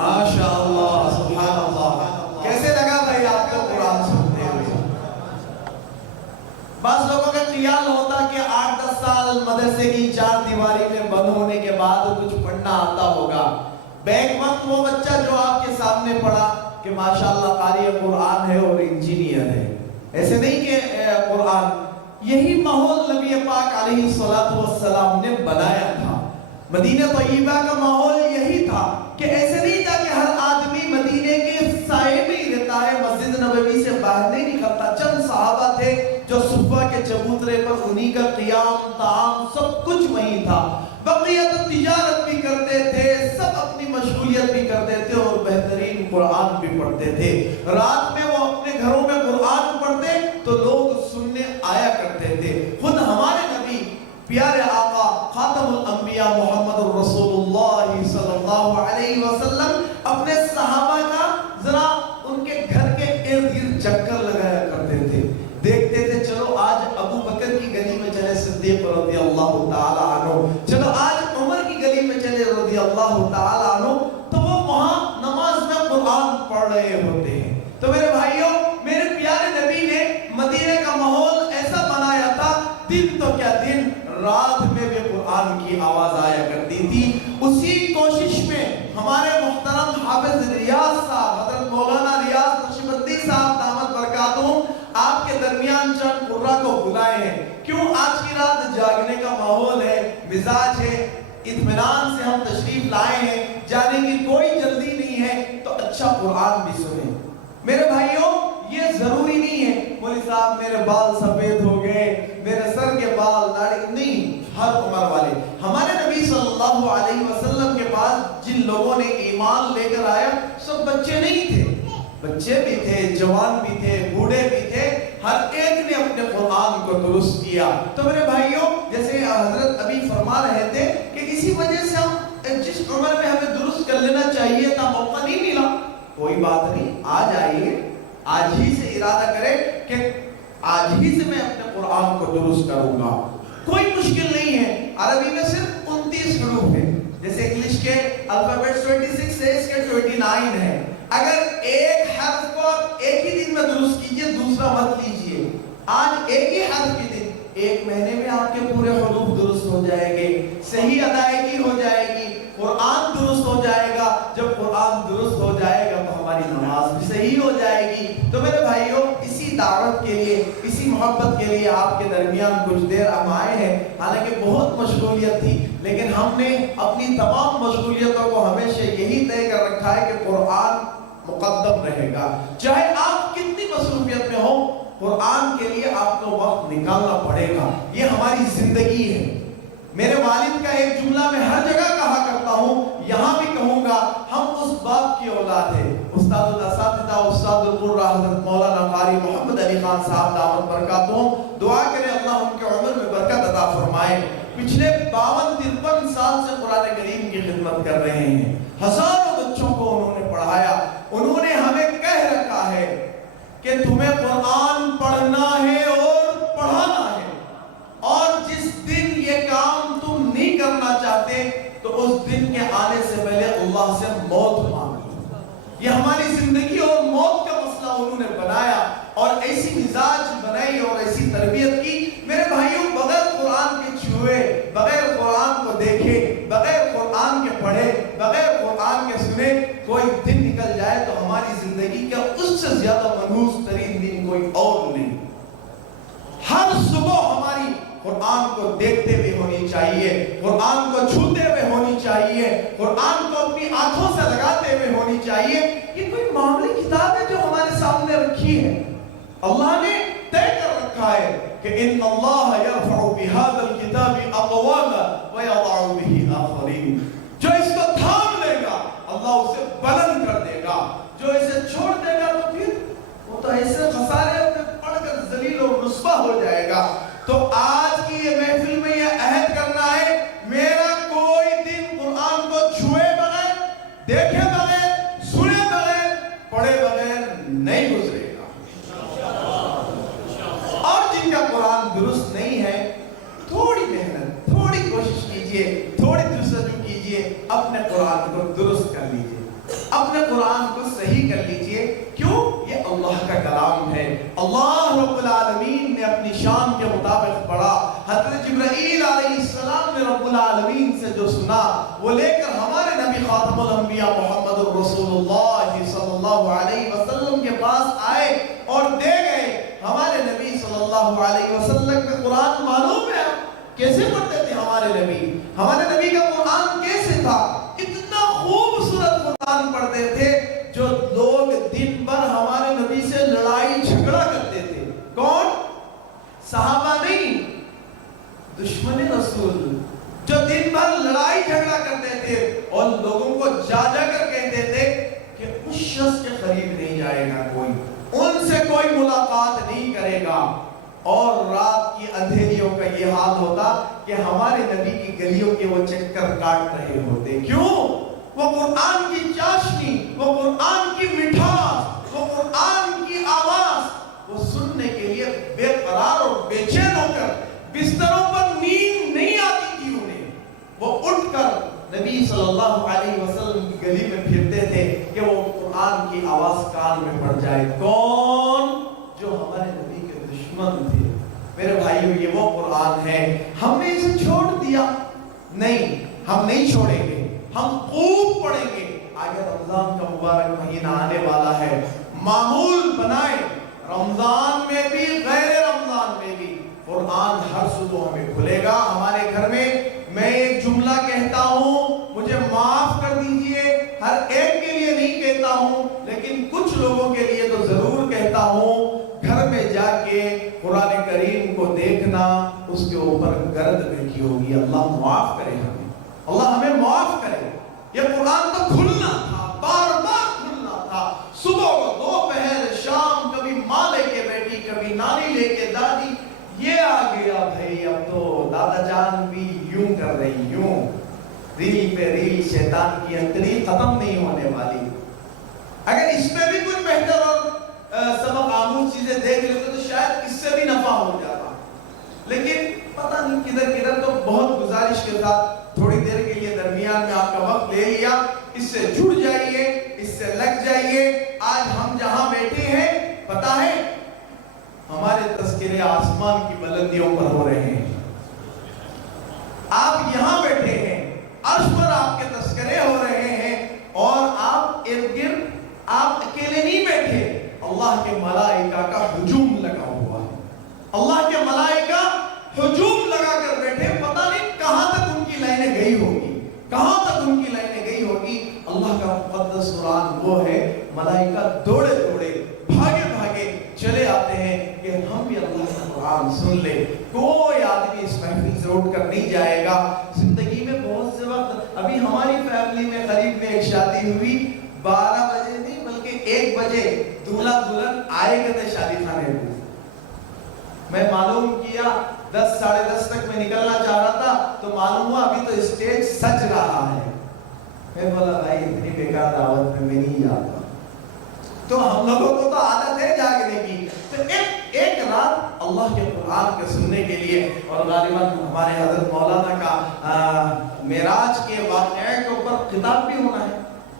माशाअल्लाह, सुभान अल्लाह। कैसे लगा भाई आपको कुरान सुनते हुए? बस लोगों का ख्याल होता कि 8-10 साल मदरसे की 4 दीवारी में बंद होने के बाद कुछ पढ़ना आता होगा। बैक वक्त वो बच्चा जो आपके सामने पढ़ा कि माशाअल्लाह कारी कुरान है और इंजीनियर है। ऐसे नहीं कि कुरान, यही माहौल नबी पाक अलैहिस्सलातु वस्सलाम ने बनाया था। मदीना तय्यबा का माहौल यही था कि ऐसे नहीं था कि हर आदमी मदीने के साए में ही रहता है, मस्जिद नबवी से बाहर नहीं निकलता। चंद सहाबा थे जो सुबह के चबूतरे पर उन्हीं का क़ियाम, ताम सब कुछ वहीं था। बकिया तो तिजारत भी करते थे, सब अपनी मशगूलियत भी करते थे और बेहतरीन कुरान भी पढ़ते थे। रात में वो अपने घरों में कुरान पढ़ते तो लोग सुनने आया करते थे। खुद हमारे नबी प्यारे आका खातमुल अंबिया मोहम्मद रसूलुल्लाह सल्लल्लाहु अलैहि वसल्लम अपने सहाबा का जरा उनके घर के इर्द गिर्द चक्कर लगाया करते थे। देखते थे चलो आज अबू बकर की गली में चले सिद्दीक रज़ियल्लाहु ताला अन्हु, चलो आज उमर की गली में चले रज़ियल्लाहु ताला अन्हु, तो वो वहां नमाज में कुरान पढ़ रहे होते हैं। तो मेरे भाइयों, मेरे प्यारे नबी ने मदीने का माहौल ऐसा बनाया था, दिन तो क्या दिन, रात में भी कुरान की आवाज आया करती थी। उसी कोशिश में हमारे मुहतरम हाफिज रियाज साहब, हजरत मौलाना रियाज नक्शबंदी साहब दामत बरकातुहुम आपके दरमियान चंद कुर्रा को बुलाए हैं। क्यों? आज की रात जागने का माहौल है, मिजाज है, इत्मीनान से हम तशरीफ लाए हैं, जाने की कोई जल्दी नहीं है, तो अच्छा कुरान भी सुने। मेरे भाइयों, ये जरूरी नहीं है मौलवी साहब मेरे बाल सफेद हो गए, मेरे सर के बाल दाढ़ी, नहीं, हर उम्र वाले। हमारे नबी सल्लल्लाहु अलैहि वसल्लम के पास जिन लोगों ने ईमान लेकर आया सब बच्चे नहीं थे, बच्चे भी थे, जवान भी थे, बूढ़े भी थे, हर एक ने अपने कुरान को दुरुस्त किया। तो मेरे भाइयों, जैसे हजरत अभी फरमा रहे थे कि इसी वजह से हम जिस उम्र में हमें दुरुस्त कर लेना चाहिए था मौका नहीं मिला, कोई बात नहीं, आज आइए, आज ही से इरादा करें कि आज ही से मैं अपने कुरान को दुरुस्त करूंगा। कोई मुश्किल नहीं है, अरबी में सिर्फ 29 हुरूफ है, जैसे इंग्लिश के अल्फाबेट 26 है, इसके 29 है। अगर एक हर्फ को आप एक ही दिन में दुरुस्त कीजिए, दूसरा मत लीजिए। आज एक ही हर्फ के दिन, एक महीने में आपके पूरे हुरूफ दुरुस्त हो जाएंगे, सही अदायगी हो जाएगी, कुरान दुरुस्त हो जाएगा। जब कुरान दुरुस्त हो जाएगा तो हमारी नमाज भी सही हो जाएगी। तो मेरे भाइयों, इसी दावत के लिए, इसी मोहब्बत के लिए आपके दरमियान कुछ देर हम आए हैं। हालांकि बहुत मशगूलियत थी, लेकिन हमने अपनी तमाम मशगूलियतों को हमेशा यही तय कर रखा है कि कुरान मुकद्दम रहेगा। चाहे आप कितनी मसरूफियत में हो, कुरान के लिए आपको वक्त निकालना पड़ेगा। ये हमारी जिंदगी है। मेरे वालिद का एक जुमला मैं हर जगह कहा करता हूँ, यहाँ भी कहूँगा, हम उस बाप की औलाद है। उस्तादुल असातिज़ा, उस्तादुल कुर्रा हज़रत मौलाना कारी मोहम्मद अली खान साहब दामत बरकातुहुम, दुआ करें अल्लाह उनके उम्र में बरकत अता फरमाए। पिछले 52-53 साल से कुरान करीम की खिदमत कर रहे हैं। हजारों बच्चों को उन्होंने पढ़ाया। उन्होंने हमें कह रखा है कि तुम्हें कुरान पढ़ना है और पढ़ाना है, और जिस दिन ये काम तुम नहीं करना चाहते तो उस दिन के आने से पहले अल्लाह से मौत मांग लो। ये हमारी जिंदगी और मौत का मसला उन्होंने बनाया और ऐसी मिजाज बनाई और ऐसी तरबियत की। मेरे भाइयों, बगैर कुरान के छुए, बगैर कुरान को देखे, बगैर कुरान के पढ़े, बगैर कुरान के सुने कोई दिन निकल जाए तो हमारी जिंदगी का उससे ज्यादा मनहूस तरीन दिन कोई और नहीं। हर सुबह हमारी कुरान को देखते हुए होनी चाहिए, कुरान को छूते हुए होनी चाहिए, कुरान को अपनी आंखों से लगाते हुए होनी चाहिए। ये कोई मामूली किताब है जो हमारे सामने रखी है। अल्लाह ने तय कर रखा है कि इन्नल्लाह यरफउ बिहादल किताबि अक़वामा व यदअउ बिही आखरीन। जो इसको थाम लेगा अल्लाह उसे बुलंद कर देगा, जो इसे छोड़ देगा तो फिर वो तो ऐसे खसारे में पड़कर जलील और रुस्वा हो जाएगा। तो आज की ये महफिल में ये अहद करना है, मेरा कोई दिन कुरान को छुए बगैर, देखे बगैर, सुने बगैर, पढ़े बगैर नहीं गुजरेगा। और जिनका कुरान दुरुस्त नहीं है, थोड़ी मेहनत, थोड़ी कोशिश कीजिए, थोड़ी जस्तजू कीजिए, अपने कुरान को दुरुस्त कर लीजिए। قرآن کو صحیح کر لیجئے. کیوں؟ یہ اللہ کا کلام ہے. اللہ رب العالمین نے اپنی شان کے مطابق پڑھا. حضرت جبرائیل علیہ السلام نے رب العالمین سے جو سنا وہ لے کر ہمارے نبی خاتم الانبیاء محمد الرسول اللہ صلی اللہ علیہ وسلم کے پاس آئے اور دے گئے. ہمارے نبی صلی اللہ علیہ وسلم کے قرآن معلوم ہے کیسے پڑھتے تھے. ہمارے نبی کا قرآن کیسے تھا؟ اتنا خوبصورت قرآن پڑھتے تھے جو لوگ دن بھر ہمارے نبی سے لڑائی جھگڑا کرتے تھے. کون؟ صحابہ نہیں، دشمن رسول جو دن بھر لڑائی جھگڑا کرتے تھے اور لوگوں کو جا جا کر کہتے تھے کہ اس شخص کے قریب نہیں جائے گا کوئی، ان سے کوئی ملاقات نہیں کرے گا. اور رات کی اندھیریوں کا یہ حال ہوتا کہ ہمارے نبی کی گلیوں کے وہ چکر کاٹ رہے ہوتے. کیوں؟ وہ قرآن کی چاشنی، وہ قرآن کی مٹھاس، وہ قرآن کی آواز وہ سننے کے لیے بے قرار اور بے چین ہو کر بستروں پر نیند نہیں آتی تھی انہیں. وہ اٹھ کر نبی صلی اللہ علیہ وسلم کی گلی میں پھرتے تھے کہ وہ قرآن کی آواز کان میں پڑ جائے. کون؟ جو ہمارے نبی کے دشمن تھے. میرے بھائیو، یہ وہ قرآن ہے. ہم نے اسے چھوڑ دیا؟ نہیں، ہم نہیں چھوڑیں گے، ہم خوب پڑھیں گے. آگے رمضان کا مبارک مہینہ آنے والا ہے. معمول بنائیں، رمضان میں بھی غیر رمضان میں بھی قرآن ہر صبح ہمیں کھلے گا ہمارے گھر میں. میں ایک جملہ کہتا ہوں، مجھے معاف کر دیجئے، ہر ایک کے لیے نہیں کہتا ہوں لیکن کچھ لوگوں کے لیے تو ضرور کہتا ہوں. گھر میں جا کے قرآن کریم کو دیکھنا، اس کے اوپر گرد بیٹھی ہوگی. اللہ معاف کرے ہمیں، اللہ ہمیں معاف کرے. یہ قرآن تو کھلنا تھا، بار بار کھلنا تھا. صبح کو، دوپہر، شام، کبھی ماں لے کے بیٹی، کبھی نانی لے کے دادی. یہ آ گیا بھائی، اب تو دادا جان بھی یوں کر رہی، یوں ریل پہ ریل. شیطان کی انتڑی ختم نہیں ہونے والی. اگر اس میں بھی کچھ بہتر اور سبق آموز چیزیں دیکھ لیتے تو شاید اس سے بھی نفع ہو جاتا. لیکن پتہ نہیں کدھر کدھر. تو بہت گزارش کے ساتھ تھوڑی دیر کے لیے درمیان میں آپ کا وقت لے لیا. اس سے جڑ جائیے، اس سے لگ جائیے. آج ہم جہاں بیٹھے ہیں پتہ ہے ہمارے تذکرے آسمان کی بلندیوں پر ہو رہے ہیں. آپ یہاں بیٹھے ہیں، عرش پر آپ کے تذکرے ہو رہے ہیں اور آپ ارد گرد آپ اکیلے نہیں بیٹھے. اللہ کے ملائکہ کا ہجوم لگا ہوا ہے. اللہ کے ملائکہ ہجوم لگا کر بیٹھے. پتہ نہیں کہاں تک ان کی لائنیں گئی ہوگی، کہاں تک ان کی لائنیں گئی ہوگی. اللہ کا مقدس قرآن وہ ہے، ملائکہ دوڑے دوڑے، بھاگے بھاگے چلے آتے ہیں کہ ہم بھی اللہ کا قرآن سن لے. کوئی آدمی اس محفل سے اٹھ کر نہیں جائے گا. زندگی میں بہت سے وقت، ابھی ہماری فیملی میں قریب میں ایک شادی ہوئی، 12 بجے نہیں بلکہ 1 بجے دولہا دلہن آئے گئے تھے شادی خانے کو. میں معلوم کیا 10 ساڑھے 10 تک میں نکلنا چاہ رہا تھا تو معلوم ہوا ابھی تو اسٹیج سج رہا ہے. میں بولا بھائی اتنی بیکار دعوت میں نہیں جاتا. تو ہم لوگوں کو تو عادت ہے جاگنے کی. تو ایک رات اللہ کے قرآن کے سننے کے لیے، اور غالباً ہمارے حضرت مولانا کا معراج کے واقعے کے اوپر خطاب بھی ہونا ہے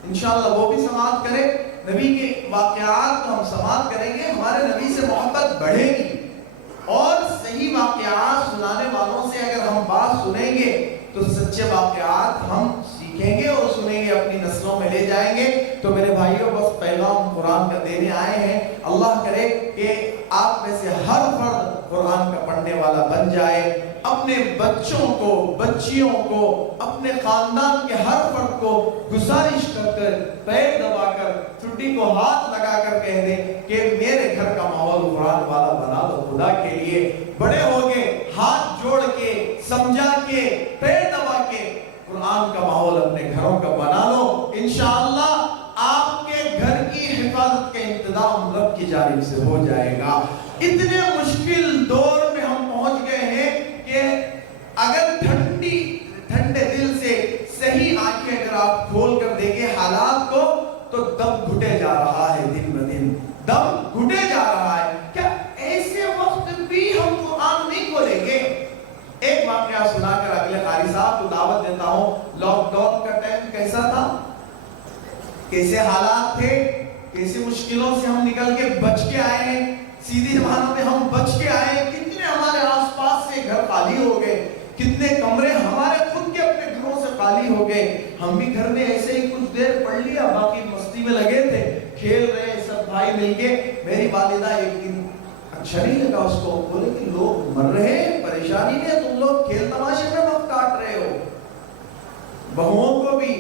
انشاءاللہ، وہ بھی سماعت کرے. نبی کے واقعات کو ہم سماعت کریں گے، ہمارے نبی سے محبت بڑھے گی. اور صحیح واقعات سنانے والوں سے اگر ہم بات سنیں گے تو سچے واقعات ہم سیکھیں گے اور سنیں گے، اپنی نسلوں میں لے جائیں گے. تو میرے بھائیوں، بس پیغام قرآن کا دینے آئے ہیں. اللہ کرے کہ آپ میں سے ہر فرد قرآن کا پڑھنے والا بن جائے. اپنے بچوں کو، بچیوں کو، اپنے خاندان کے ہر فرد کو گزارش کر کر، پیر دبا کر، ٹھڈی کو ہاتھ لگا کر کہہ دیں کہ میرے گھر کا ماحول قرآن والا بنا دو خدا کے لیے. بڑے ہو گئے، ہاتھ جوڑ کے، سمجھا کے، پیر دبا کے قرآن کا ماحول اپنے گھروں کا بنا لو. انشاءاللہ آپ کے گھر کی حفاظت کا انتظام رب کی جانب سے ہو جائے گا. اتنے مشکل دور میں ہم پہنچ گئے ہیں کہ اگر ٹھنڈے دل سے صحیح آنکھیں اگر آپ کھول کر دیکھیں حالات کو تو دم گھٹے جا رہا ہے. دن بہ دن دم گھٹے جا رہا ہے. کیا ایسے وقت بھی ہم قرآن نہیں کھولیں گے؟ ایک واقعہ سنا کر اگلے قاری صاحب کو دعوت دیتا ہوں. لاک ڈاؤن کا ٹائم کیسا تھا؟ कैसे हालात थे, कैसे मुश्किलों से हम निकल के बच के आए हैं, सीधी जमानों में हम बच के आए हैं। कितने हमारे आसपास से घर खाली हो गए, कितने कमरे हमारे खुद के अपने घरों से खाली हो गए। हम भी घर में ऐसे ही कुछ देर पढ़ लिया, बाकी मस्ती में लगे थे, खेल रहे सब भाई मिलके। मेरी वालिदा एक दिन अच्छा नहीं लगा उसको, बोले कि लोग मर रहे हैं, परेशानी में तुम लोग खेल तमाशे में वक्त काट रहे हो। बहुओं को भी,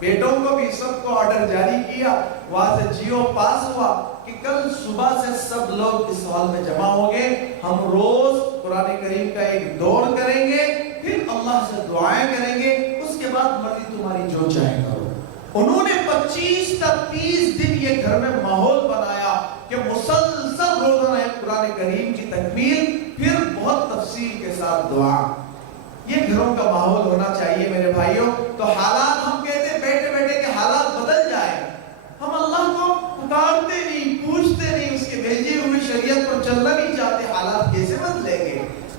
बेटों को भी, सबको ऑर्डर जारी किया, वहां से जियो पास हुआ कि कल सुबह से सब लोग इस हॉल में जमा होंगे, हम रोज कुरान करीम का एक दौर करेंगे, फिर अल्लाह से दुआएं करेंगे, उसके बाद मर्जी तुम्हारी जो चाहे करो। उन्होंने 25 तक 30 दिन ये घर में माहौल बनाया कि मुसलसल रोजाना कुरान करीम की तकमील, फिर बहुत तफसील के साथ दुआ। ये घरों का माहौल होना चाहिए मेरे भाइयों। तो हालात, हम कहते हैं बैठे बैठे के हालात बदल जाए, हम अल्लाह को पुकारते नहीं, पूछते नहीं, उसके भेजे हुए शरीयत पर चलना नहीं चाहते, हालात कैसे बदलेंगे?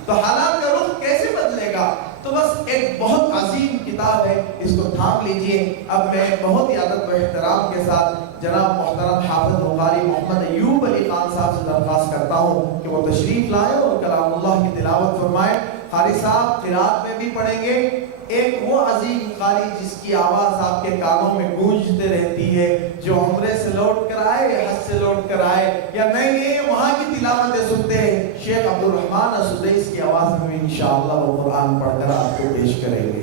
तो हालात का रुख कैसे बदलेगा? तो बस एक बहुत अजीम किताब है, इसको थाम लीजिए। अब मैं बहुत ही अदब व एहतराम के साथ जनाब मोहतरम हाफिज बुखारी मोहम्मद अय्यूब अली खान साहब से दरख्वास्त करता हूँ कि वो तशरीफ लाए और कलामुल्लाह की तिलावत फरमाए। कारी साहब क़िरात में भी पढ़ेंगे, एक वो अजीम कारी जिसकी आवाज़ आपके कानों में गूंजते रहती है, जो उम्रे से लौट कर आए, हज से लौट कर आए या नए नए वहाँ की तिलावतें सुनते हैं, शेख अब्दुल रहमान असुदैस की आवाज़ में इंशाअल्लाह वो कुरान पढ़कर आपको पेश करेंगे।